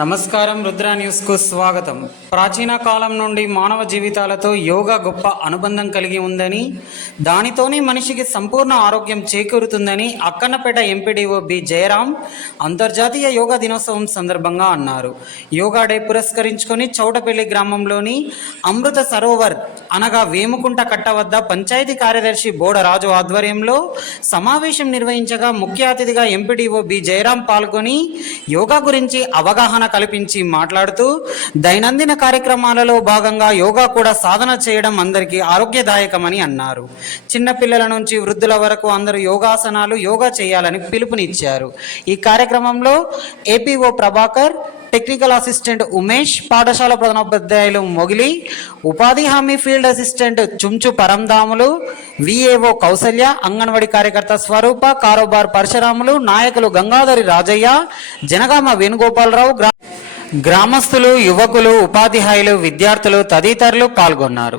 నమస్కారం, రుద్ర న్యూస్కు స్వాగతం. ప్రాచీన కాలం నుండి మానవ జీవితాలతో యోగా గొప్ప అనుబంధం కలిగి ఉందని, దానితోనే మనిషికి సంపూర్ణ ఆరోగ్యం చేకూరుతుందని అక్కన్నపేట ఎంపీడీఓ బి జయరాం అంతర్జాతీయ యోగా దినోత్సవం సందర్భంగా అన్నారు. యోగా డే పురస్కరించుకొని చౌటపల్లి గ్రామంలోని అమృత సరోవర్ అనగా వేముకుంట కట్ట వద్ద పంచాయతీ కార్యదర్శి బోడరాజు ఆధ్వర్యంలో సమావేశం నిర్వహించగా ముఖ్య అతిథిగా ఎంపీడీఓ బి జయరాం పాల్గొని యోగా గురించి అవగాహన కల్పించి మాట్లాడుతూ, దైనందిన కార్యక్రమాలలో భాగంగా యోగా కూడా సాధన చేయడం అందరికీ ఆరోగ్యదాయకమని అన్నారు. చిన్నపిల్లల నుంచి వృద్ధుల వరకు అందరూ యోగా చేయాలని పిలుపునిచ్చారు. ఈ కార్యక్రమంలో APO Prabhakar, technical assistant Umesh, పాఠశాల ప్రధానోపాధ్యాయులు మొగిలి, ఉపాధి హామీ field assistant Chunchu Parandhamulu, VAO Kausalya, anganwadi కార్యకర్త స్వరూప, కారోబార్ పరశురాములు, నాయకులు గంగాధరి రాజయ్య, జనగామ వేణుగోపాలరావు, గ్రామస్తులు, యువకులు, ఉపాధ్యాయులు, విద్యార్థులు తదితరులు పాల్గొన్నారు.